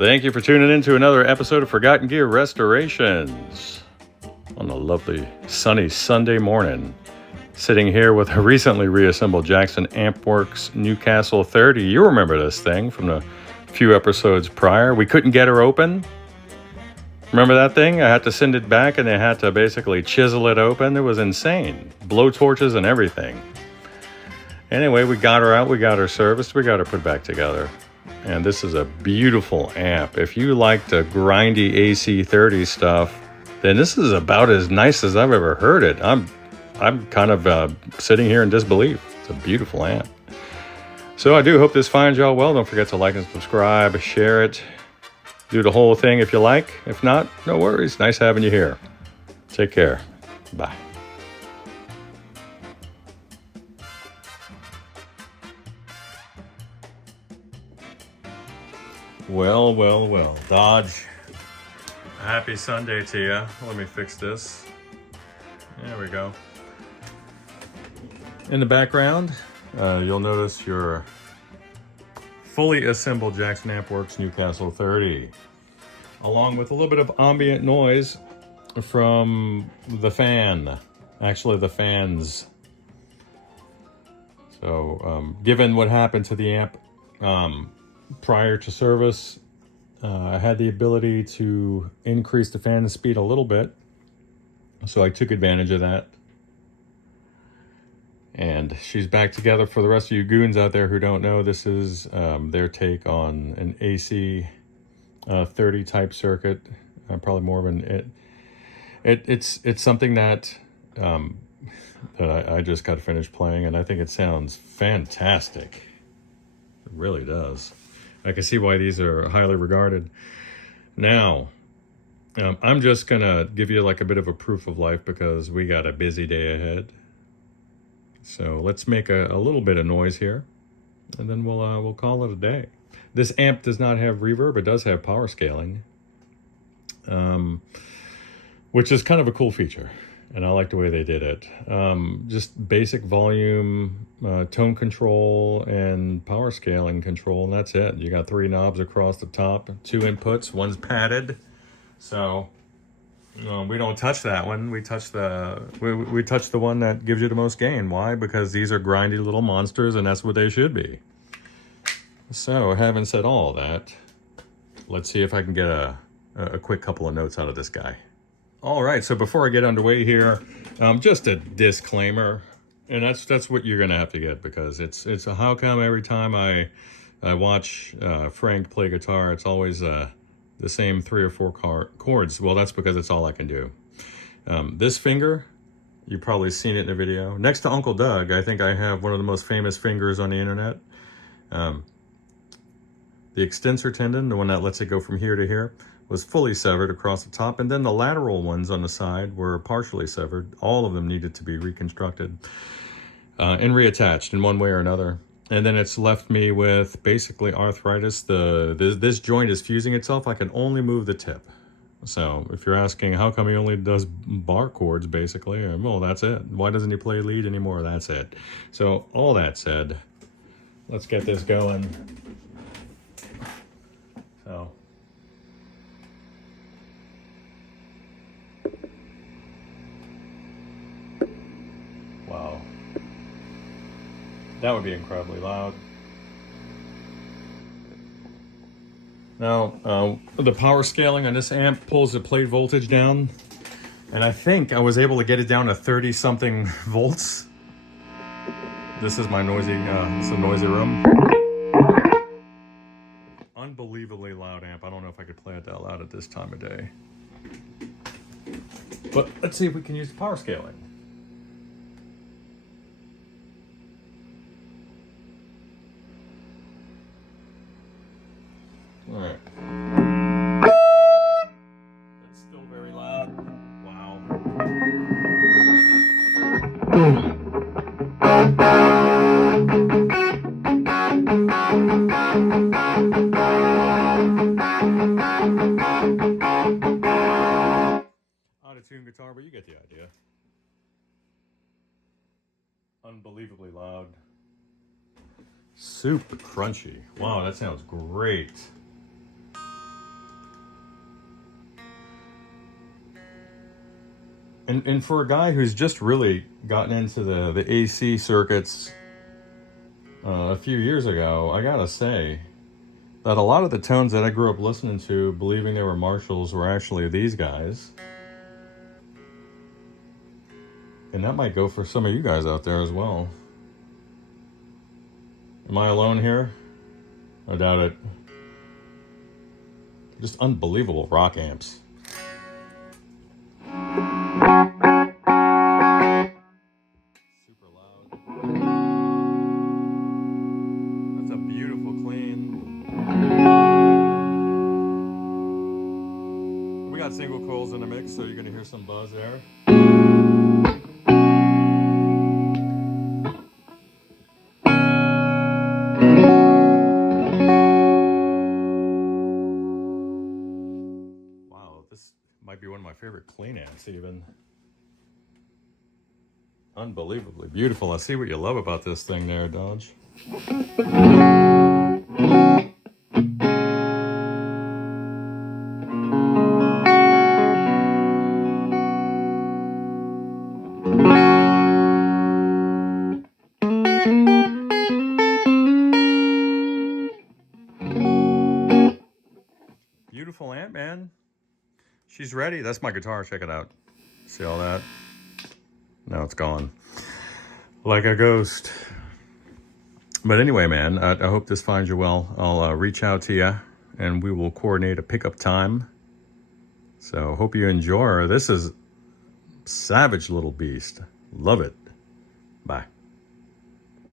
Thank you for tuning in to another episode of Forgotten Gear Restorations on a lovely sunny Sunday morning. Sitting here with a recently reassembled Jackson Ampworks Newcastle 30. You remember this thing from the few episodes prior. We couldn't get her open. Remember that thing? I had to send it back and they had to basically chisel it open. It was insane. Blow torches and everything. Anyway, we got her out. We got her serviced. We got her put back together. And this is a beautiful amp. If you like the grindy AC30 stuff, then this is about as nice as I've ever heard it. I'm kind of sitting here in disbelief. It's a beautiful amp. So I do hope this finds y'all well. Don't forget to like and subscribe, share it, do the whole thing if you like. If not, no worries. Nice having you here. Take care. Bye. Well, Dodge. Happy Sunday to you. Let me fix this. There we go. In the background, you'll notice your fully assembled Jackson Ampworks Newcastle 30, along with a little bit of ambient noise from the fan. Actually, the fans. So, given what happened to the amp, prior to service, I had the ability to increase the fan speed a little bit, so I took advantage of that. And she's back together. For the rest of you goons out there who don't know, this is their take on an AC 30 type circuit. Probably more of an it's something that I just got finished playing, and I think it sounds fantastic. It really does. I can see why these are highly regarded. Now, I'm just gonna give you like a bit of a proof of life because we got a busy day ahead. So let's make a little bit of noise here, and then we'll call it a day. This amp does not have reverb. It does have power scaling, which is kind of a cool feature. And I like the way they did it. Just basic volume, tone control, and power scaling control, and that's it. You got 3 knobs across the top, 2 inputs, one's padded. So we don't touch that one. We touch we touch the one that gives you the most gain. Why? Because these are grindy little monsters, and that's what they should be. So having said all that, let's see if I can get a quick couple of notes out of this guy. All right, so before I get underway here, just a disclaimer, and that's what you're gonna have to get, because it's a how come every time I watch Frank play guitar, it's always the same 3 or 4 chords. Well, that's because it's all I can do. This finger, you've probably seen it in the video. Next to Uncle Doug, I think I have one of the most famous fingers on the internet. The extensor tendon, the one that lets it go from here to here, was fully severed across the top, and then the lateral ones on the side were partially severed. All of them needed to be reconstructed and reattached in one way or another. And then it's left me with basically arthritis. This joint is fusing itself. I can only move the tip. So if you're asking how come he only does bar chords, basically, well, that's it. Why doesn't he play lead anymore? That's it. So all that said, let's get this going. So. Wow. That would be incredibly loud. Now, the power scaling on this amp pulls the plate voltage down, and I think I was able to get it down to 30-something volts. This is my noisy, it's a noisy room. Unbelievably loud amp. I don't know if I could play it that loud at this time of day. But let's see if we can use the power scaling. All right. That's still very loud. Wow. Out of tune guitar, but you get the idea. Unbelievably loud. Super crunchy. Wow, that sounds great. And for a guy who's just really gotten into the AC circuits a few years ago, I gotta say that a lot of the tones that I grew up listening to, believing they were Marshalls, were actually these guys. And that might go for some of you guys out there as well. Am I alone here? I doubt it. Just unbelievable rock amps. Super loud. That's a beautiful clean. We got single coils in the mix, so you're gonna hear some buzz there. Might be one of my favorite clean amps even. Unbelievably beautiful. I see what you love about this thing there, Dodge. Beautiful amp, man. She's ready. That's my guitar. Check it out. See all that? Now it's gone. Like a ghost. But anyway, man, I hope this finds you well. I'll reach out to you and we will coordinate a pickup time. So hope you enjoy her. This is savage little beast. Love it. Bye.